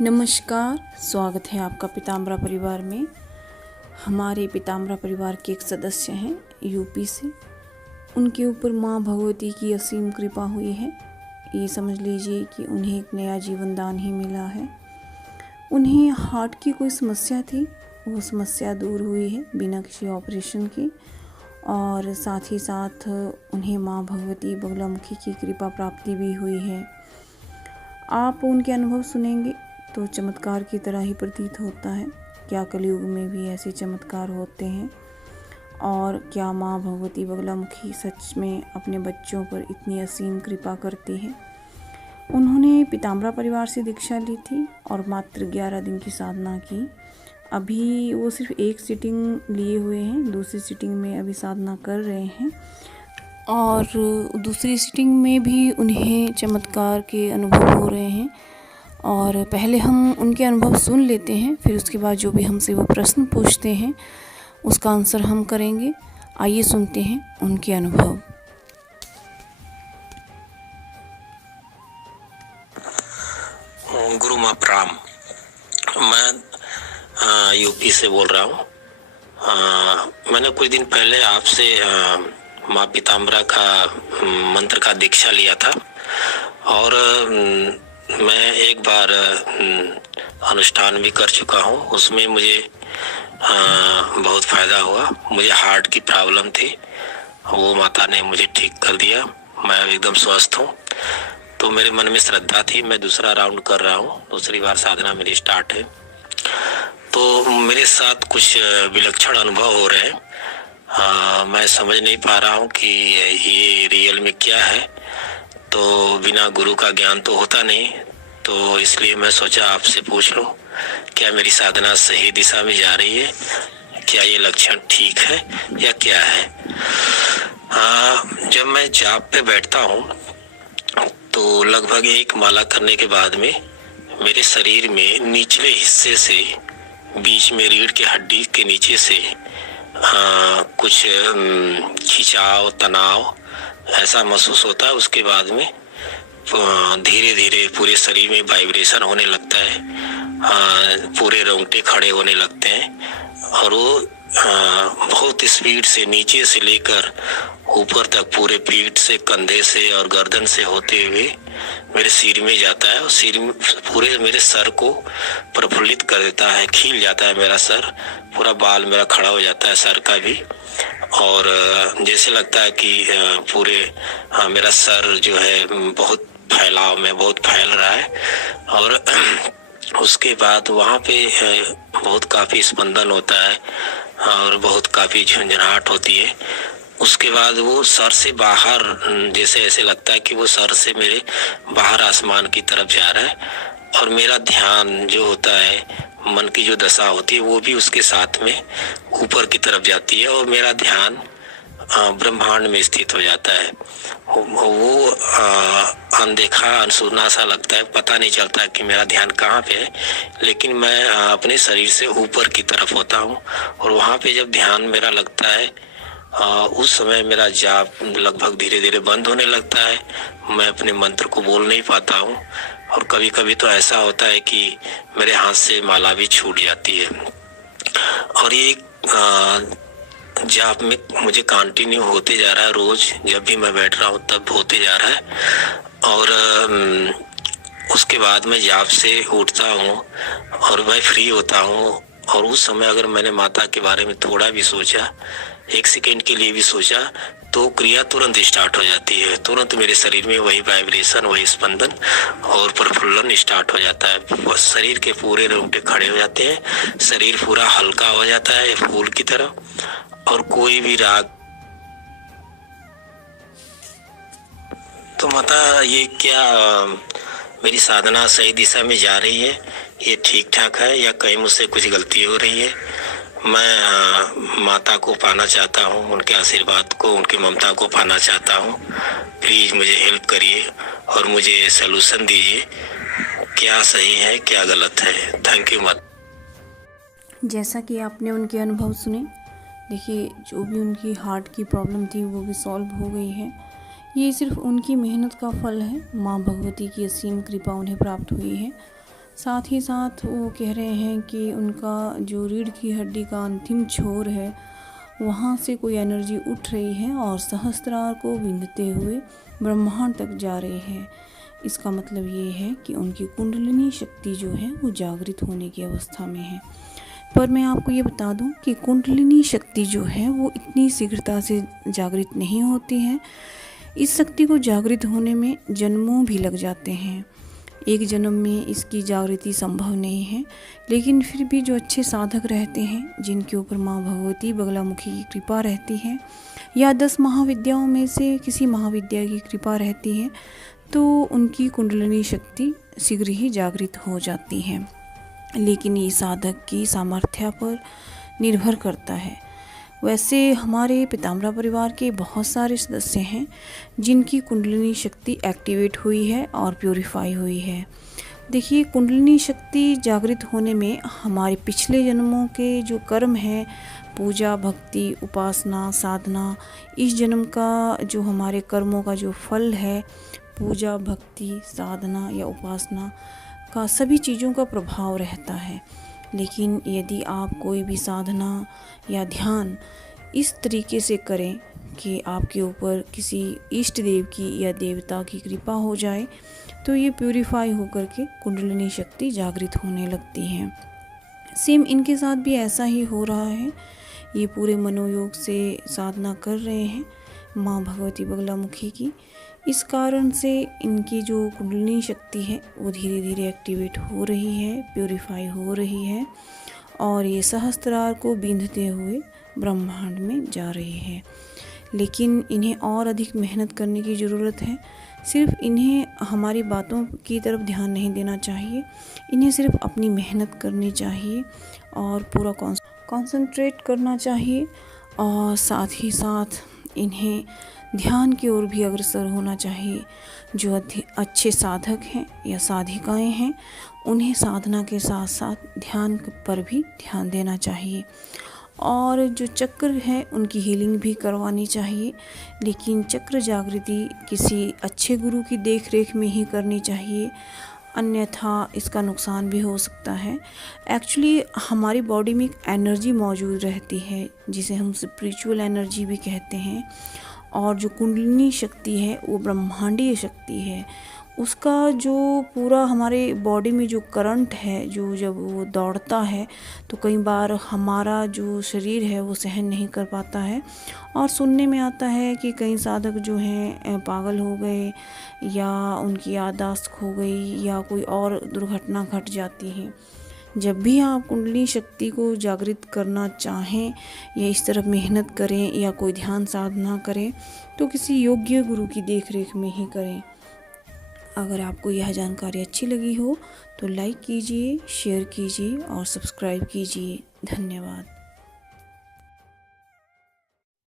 नमस्कार, स्वागत है आपका पीताम्बरा परिवार में। हमारे पीताम्बरा परिवार के एक सदस्य हैं यूपी से। उनके ऊपर माँ भगवती की असीम कृपा हुई है। ये समझ लीजिए कि उन्हें एक नया जीवन दान ही मिला है। उन्हें हार्ट की कोई समस्या थी, वो समस्या दूर हुई है बिना किसी ऑपरेशन के, और साथ ही साथ उन्हें माँ भगवती बगलामुखी की कृपा प्राप्ति भी हुई है। आप उनके अनुभव सुनेंगे तो चमत्कार की तरह ही प्रतीत होता है। क्या कलयुग में भी ऐसे चमत्कार होते हैं? और क्या माँ भगवती बगलामुखी सच में अपने बच्चों पर इतनी असीम कृपा करती है? उन्होंने पीताम्बरा परिवार से दीक्षा ली थी और मात्र 11 दिन की साधना की। अभी वो सिर्फ एक सिटिंग लिए हुए हैं, दूसरी सिटिंग में अभी साधना कर रहे हैं और दूसरी सिटिंग में भी उन्हें चमत्कार के अनुभव हो रहे हैं। और पहले हम उनके अनुभव सुन लेते हैं, फिर उसके बाद जो भी हमसे वो प्रश्न पूछते हैं उसका आंसर हम करेंगे। आइए सुनते हैं उनके अनुभव। गुरु माँ प्रणाम। मैं यूपी से बोल रहा हूँ। मैंने कुछ दिन पहले आपसे माँ पीताम्बरा का मंत्र का दीक्षा लिया था और मैं एक बार अनुष्ठान भी कर चुका हूँ। उसमें मुझे बहुत फायदा हुआ। मुझे हार्ट की प्रॉब्लम थी, वो माता ने मुझे ठीक कर दिया। मैं एकदम स्वस्थ हूँ। तो मेरे मन में श्रद्धा थी। मैं दूसरा राउंड कर रहा हूँ, दूसरी बार साधना मेरी स्टार्ट है। तो मेरे साथ कुछ विलक्षण अनुभव हो रहे हैं। मैं समझ नहीं पा रहा हूँ कि ये रियल में क्या है। तो बिना गुरु का ज्ञान तो होता नहीं, तो इसलिए मैं सोचा आपसे पूछ लूं, क्या मेरी साधना सही दिशा में जा रही है? क्या ये लक्षण ठीक है या क्या है? जब मैं जाप पे बैठता हूँ तो लगभग एक माला करने के बाद में मेरे शरीर में निचले हिस्से से, बीच में रीढ़ की हड्डी के नीचे से कुछ खिंचाव, तनाव ऐसा महसूस होता है। उसके बाद में धीरे धीरे पूरे शरीर में वाइब्रेशन होने लगता है, पूरे रोंगटे खड़े होने लगते हैं और वो बहुत स्पीड से नीचे से लेकर ऊपर तक पूरे पीठ से, कंधे से और गर्दन से होते हुए मेरे सिर में जाता है और सिर में पूरे मेरे सर को प्रफुल्लित कर देता है, खिल जाता है मेरा सर, पूरा बाल मेरा खड़ा हो जाता है सर का भी। और जैसे लगता है कि पूरे मेरा सर जो है बहुत फैलाव में बहुत फैल रहा है। और उसके बाद वहाँ पे बहुत काफी स्पंदन होता है और बहुत काफी झंझनाहट होती है। उसके बाद वो सर से बाहर, जैसे ऐसे लगता है कि वो सर से मेरे बाहर आसमान की तरफ जा रहा है और मेरा ध्यान जो होता है, मन की जो दशा होती है, वो भी उसके साथ में ऊपर की तरफ जाती है और मेरा ध्यान ब्रह्मांड में स्थित हो जाता है। वो अनदेखा, अनसुना सा लगता है, पता नहीं चलता कि मेरा ध्यान कहाँ पे है, लेकिन मैं अपने शरीर से ऊपर की तरफ होता हूँ और वहाँ पे जब ध्यान मेरा लगता है उस समय मेरा जाप लगभग धीरे धीरे बंद होने लगता है। मैं अपने मंत्र को बोल नहीं पाता हूँ और कभी कभी तो ऐसा होता है कि मेरे हाथ से माला भी छूट जाती है। और ये जाप में मुझे कंटिन्यू होते जा रहा है, रोज जब भी मैं बैठ रहा हूँ तब होते जा रहा है। और उसके बाद मैं जाप से उठता हूँ और मैं फ्री होता हूँ और उस समय अगर मैंने माता के बारे में थोड़ा भी सोचा, एक सेकेंड के लिए भी सोचा, तो क्रिया तुरंत स्टार्ट हो जाती है। तुरंत मेरे शरीर में वही वाइब्रेशन, वही स्पंदन और प्रफुल्लन स्टार्ट हो जाता है। शरीर के पूरे रोंगटे खड़े हो जाते हैं, शरीर पूरा हल्का हो जाता है फूल की तरह और कोई भी राग। तो माता, ये क्या मेरी साधना सही दिशा में जा रही है? ये ठीक ठाक है या कहीं मुझसे कुछ गलती हो रही है? मैं माता को पाना चाहता हूँ, उनके आशीर्वाद को, उनकी ममता को पाना चाहता हूँ। प्लीज मुझे हेल्प करिए और मुझे सलूशन दीजिए, क्या सही है क्या गलत है। थैंक यू माता। जैसा कि आपने उनके अनुभव सुने, देखिए जो भी उनकी हार्ट की प्रॉब्लम थी वो भी सॉल्व हो गई है। ये सिर्फ उनकी मेहनत का फल है। माँ भगवती की असीम कृपा उन्हें प्राप्त हुई है। साथ ही साथ वो कह रहे हैं कि उनका जो रीढ़ की हड्डी का अंतिम छोर है वहाँ से कोई एनर्जी उठ रही है और सहस्त्रार को विंधते हुए ब्रह्मांड तक जा रही है। इसका मतलब ये है कि उनकी कुंडलिनी शक्ति जो है वो जागृत होने की अवस्था में है। पर मैं आपको ये बता दूं कि कुंडलिनी शक्ति जो है वो इतनी शीघ्रता से जागृत नहीं होती है। इस शक्ति को जागृत होने में जन्मों भी लग जाते हैं। एक जन्म में इसकी जागृति संभव नहीं है, लेकिन फिर भी जो अच्छे साधक रहते हैं, जिनके ऊपर माँ भगवती बगलामुखी की कृपा रहती है या 10 महाविद्याओं में से किसी महाविद्या की कृपा रहती है, तो उनकी कुंडलिनी शक्ति शीघ्र ही जागृत हो जाती है। लेकिन ये साधक की सामर्थ्य पर निर्भर करता है। वैसे हमारे पीताम्बरा परिवार के बहुत सारे सदस्य हैं जिनकी कुंडलिनी शक्ति एक्टिवेट हुई है और प्योरीफाई हुई है। देखिए, कुंडलिनी शक्ति जागृत होने में हमारे पिछले जन्मों के जो कर्म हैं, पूजा, भक्ति, उपासना, साधना, इस जन्म का जो हमारे कर्मों का जो फल है, पूजा, भक्ति, साधना या उपासना का सभी चीज़ों का प्रभाव रहता है। लेकिन यदि आप कोई भी साधना या ध्यान इस तरीके से करें कि आपके ऊपर किसी इष्ट देव की या देवता की कृपा हो जाए, तो ये प्यूरिफाई होकर के कुंडलिनी शक्ति जागृत होने लगती है। सेम इनके साथ भी ऐसा ही हो रहा है। ये पूरे मनोयोग से साधना कर रहे हैं माँ भगवती बगलामुखी की। इस कारण से इनकी जो कुंडलिनी शक्ति है वो धीरे धीरे एक्टिवेट हो रही है, प्योरीफाई हो रही है और ये सहस्त्रार को बींधते हुए ब्रह्मांड में जा रही है। लेकिन इन्हें और अधिक मेहनत करने की ज़रूरत है। सिर्फ इन्हें हमारी बातों की तरफ ध्यान नहीं देना चाहिए, इन्हें सिर्फ अपनी मेहनत करनी चाहिए और पूरा कॉन्सेंट्रेट करना चाहिए और साथ ही साथ इन्हें ध्यान की ओर भी अग्रसर होना चाहिए। जो अच्छे साधक हैं या साधिकाएं हैं, उन्हें साधना के साथ साथ ध्यान पर भी ध्यान देना चाहिए और जो चक्र है उनकी हीलिंग भी करवानी चाहिए। लेकिन चक्र जागृति किसी अच्छे गुरु की देख रेख में ही करनी चाहिए, अन्यथा इसका नुकसान भी हो सकता है। एक्चुअली हमारी बॉडी में एक एनर्जी मौजूद रहती है जिसे हम स्पिरिचुअल एनर्जी भी कहते हैं, और जो कुंडलिनी शक्ति है वो ब्रह्मांडीय शक्ति है। उसका जो पूरा हमारे बॉडी में जो करंट है, जो जब वो दौड़ता है तो कई बार हमारा जो शरीर है वो सहन नहीं कर पाता है। और सुनने में आता है कि कई साधक जो हैं पागल हो गए या उनकी याददाश्त खो गई या कोई और दुर्घटना घट जाती है। जब भी आप कुंडली शक्ति को जागृत करना चाहें या इस तरफ मेहनत करें या कोई ध्यान साधना करें, तो किसी योग्य गुरु की देखरेख में ही करें। अगर आपको यह जानकारी अच्छी लगी हो तो लाइक कीजिए, शेयर कीजिए और सब्सक्राइब कीजिए। धन्यवाद।